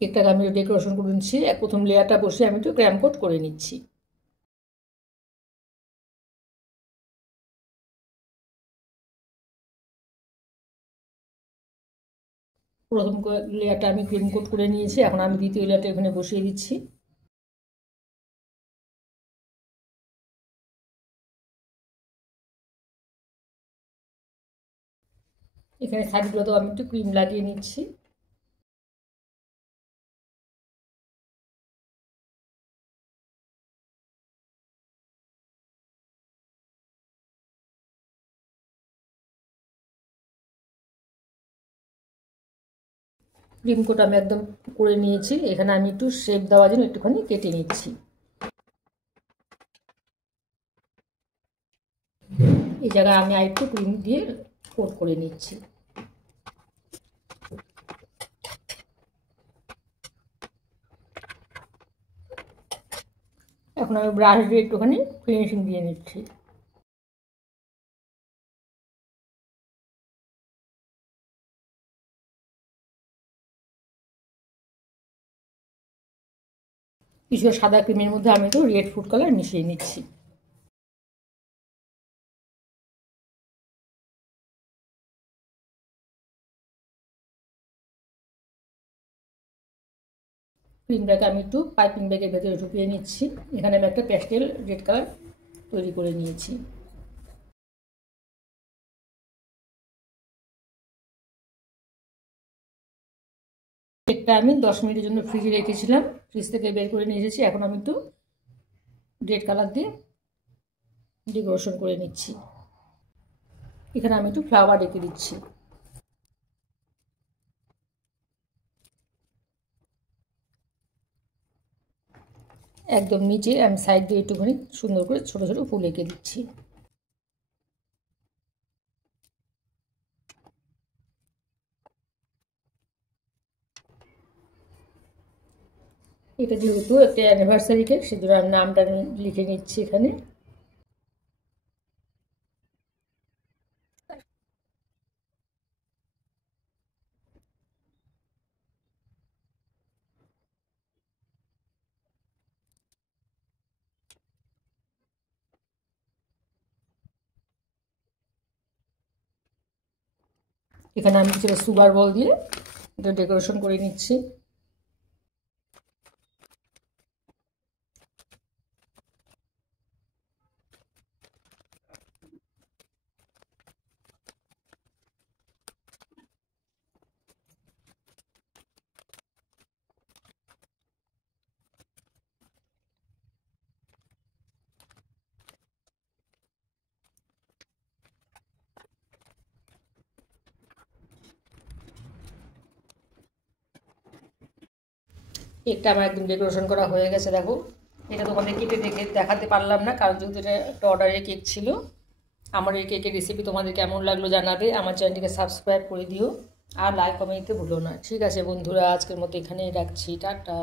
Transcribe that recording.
কেকটাকে আমি ডেকোরেশন করে নিচ্ছি। প্রথম লেয়ারটা বসে আমি একটু ক্র্যাম কোট করে নিচ্ছি। প্রথম লেয়ারটা আমি ক্রিম কোট করে নিয়েছি, এখন আমি দ্বিতীয় লেয়ারটা এখানে বসিয়ে দিচ্ছি। এখানে সাইডগুলোতেও আমি একটু ক্রিম লাগিয়ে নিচ্ছি। ক্রিম কোট আমি একদম করে নিয়েছি। এখানে আমি একটু শেপ দেওয়ার জন্য একটুখানি কেটে নিচ্ছি। এই জায়গায় আমি আরেকটু ক্রিম দিয়ে কোট করে নিচ্ছি। এখন আমি ব্রাশ দিয়ে একটুখানি ফিনিশিং দিয়ে নিচ্ছি। কিছু সাদা ক্রিমের মধ্যে আমি একটু রেড ফুড কালার মিশিয়ে নিচ্ছি। ক্রিমটাকে আমি একটু পাইপিং ব্যাগের ভেতরে ঢুকিয়ে নিচ্ছি। এখানে আমি একটা প্যাস্টেল রেড কালার তৈরি করে নিয়েছি। কেকটা আমি 10 মিনিটের জন্য ফ্রিজে রেখেছিলাম, ফ্রিজ থেকে বের করে নিয়ে এসেছি। এখন আমি একটু রেড কালার দিয়ে ডেকোরেশন করে নিচ্ছি। এখানে আমি একটু ফ্লাওয়ার রেখে দিচ্ছি। একদম নিচে আমি সাইড দিয়ে একটুখানি সুন্দর করে ছোট ছোট ফুল এঁকে দিচ্ছি। এটা যেহেতু একটা অ্যানিভার্সারি কেক, সেজন্য আমি নামটা লিখে নিচ্ছি এখানে। এখানে আমি কিছু সুগার বল দিয়ে এটা ডেকোরেশন করে নিচ্ছি। কেকটা আমার একদম ডেকোরেশন করা হয়ে গেছে। দেখো, এটা তোমাদের কেটে দেখে দেখাতে পারলাম না, কারণ যেহেতু এটা একটা অর্ডারের কেক ছিল। আমার এই কেকের রেসিপি তোমাদের কেমন লাগলো জানাবে। আমার চ্যানেলটিকে সাবস্ক্রাইব করে দিও আর লাইক কমেন্ট দিতে ভুলো না। ঠিক আছে বন্ধুরা, আজকের মতো এখানেই রাখছি। টাটা।